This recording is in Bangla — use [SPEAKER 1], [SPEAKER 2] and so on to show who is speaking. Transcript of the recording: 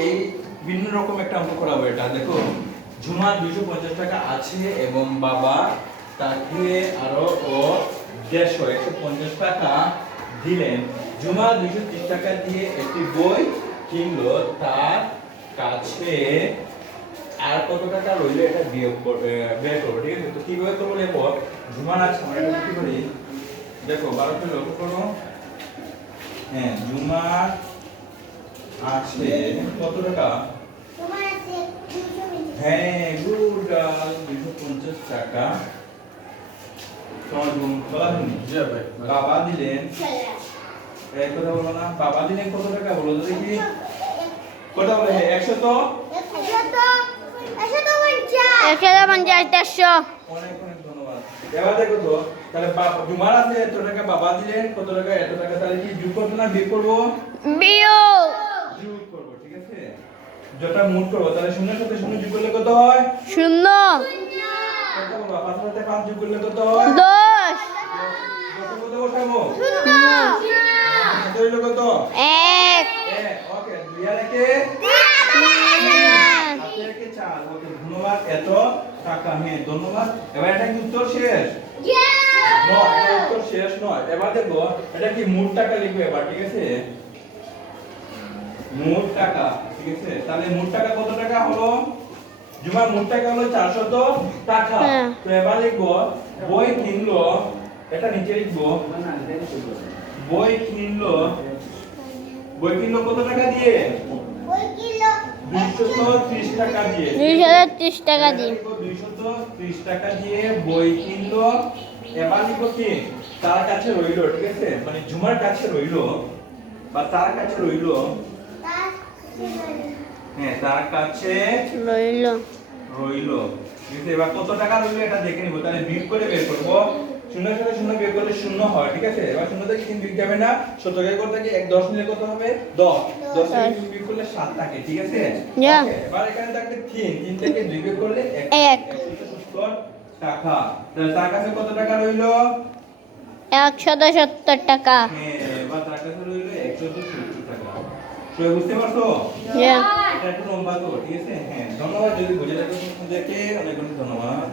[SPEAKER 1] এই ভিন্ন রকম একটা অঙ্ক করাবো এটা। দেখো ঝুমা দুইশো পঞ্চাশ টাকা আছে এবং বাবা তাকে আরও ও দেড়শো একশো পঞ্চাশ টাকা দিলেন। ঝুমা দুইশো ত্রিশ টাকা দিয়ে একটি বই কিনলো তার কাছে আর কত টাকা রইল এটা বিয়োগ কর- এ, বের করব ঠিক আছে? তো কীভাবে করব দেখো ঝুমার আছে আমরা কি করি। দেখো বারোটা লক্ষ্য করো। হ্যাঁ ঝুমার আছে। কত টাকা?
[SPEAKER 2] দুশো
[SPEAKER 1] হ্যাঁ গুড দুইশো পঞ্চাশ টাকা। তোমার বাবা দিলেন। এই কথা বলো না বাবা দিলেন কত টাকা বলো তো দেখি। কত বলে? একশো তো?
[SPEAKER 2] একশো পঞ্চাশ।
[SPEAKER 3] দেড়শো।
[SPEAKER 1] অনেক অনেক ধন্যবাদ। এবার দেখো তো তাহলে বাবা আছে এত টাকা বাবা দিলেন কত টাকা এত টাকা তাহলে কি যোগ করব না বিয়োগ করব?
[SPEAKER 3] বিয়োগ
[SPEAKER 1] যোগ করব ঠিক আছে যেটা মুট করব তাহলে শূন্যের সাথে শূন্য যোগ করলে কত হয়?
[SPEAKER 3] শূন্য।
[SPEAKER 1] কত বলব পাঁচের সাথে পাঁচ যোগ করলে কত হয়?
[SPEAKER 3] দশ।
[SPEAKER 1] কত কত বসাবো
[SPEAKER 3] শূন্য।
[SPEAKER 1] কত হইল কত?
[SPEAKER 3] এক।
[SPEAKER 1] ওকে দুই আর একে? একে চার ওকে ধন্যবাদ এত টাকা হ্যাঁ ধন্যবাদ। এবার এটা কি উত্তর শেষ? নয় উত্তর শেষ নয়। এবার দেখো এটা কি মোট টাকা লিখবে এবার ঠিক আছে? টাকা ঠিক আছে? তাহলে মোট টাকা কত টাকা হলো? জুমার মোট টাকা হলো চারশত টাকা।
[SPEAKER 3] হ্যাঁ।
[SPEAKER 1] তো এবার লিখব বই কিনলো এটা নিচে লিখব। বই কিনলো বই কিনলো কত টাকা দিয়ে? টাকা
[SPEAKER 3] টাকা
[SPEAKER 1] টাকা বই কিনলো। এবার লিখব কি? তার কাছে রইল ঠিক আছে? মানে ঝুমার কাছে রইল বা তার কাছে রইল হ্যাঁ তার কাছে
[SPEAKER 3] রইল।
[SPEAKER 1] রইল। আছে এবার কত টাকা রইল এটা দেখে নিবো। তাহলে বিয়োগ করে বের করব। শূন্য সাথে শূন্য বিয়োগ করলে শূন্য হয় ঠিক আছে? এবার শূন্য থেকে তিন বিয়োগ যাবে না। এক দশ নিলে কত হবে? দশ। দশ থেকে বিয়োগ করলে সাত থাকে ঠিক আছে? এবার এখানে থাকবে তিন। তিন থেকে দুই বিয়োগ করলে এক। টাকা। তাহলে তার কাছে কত টাকা রইল?
[SPEAKER 3] একশত সত্তর টাকা।
[SPEAKER 1] হ্যাঁ এবার তার কাছে রইল একশো সত্তর। টাকা সবাই বুঝতে পারছ?
[SPEAKER 3] হ্যাঁ
[SPEAKER 1] এটা একটু লম্বা তো ঠিক আছে? হ্যাঁ ধন্যবাদ যদি বুঝে থাকো দেখে অনেক অনেক ধন্যবাদ।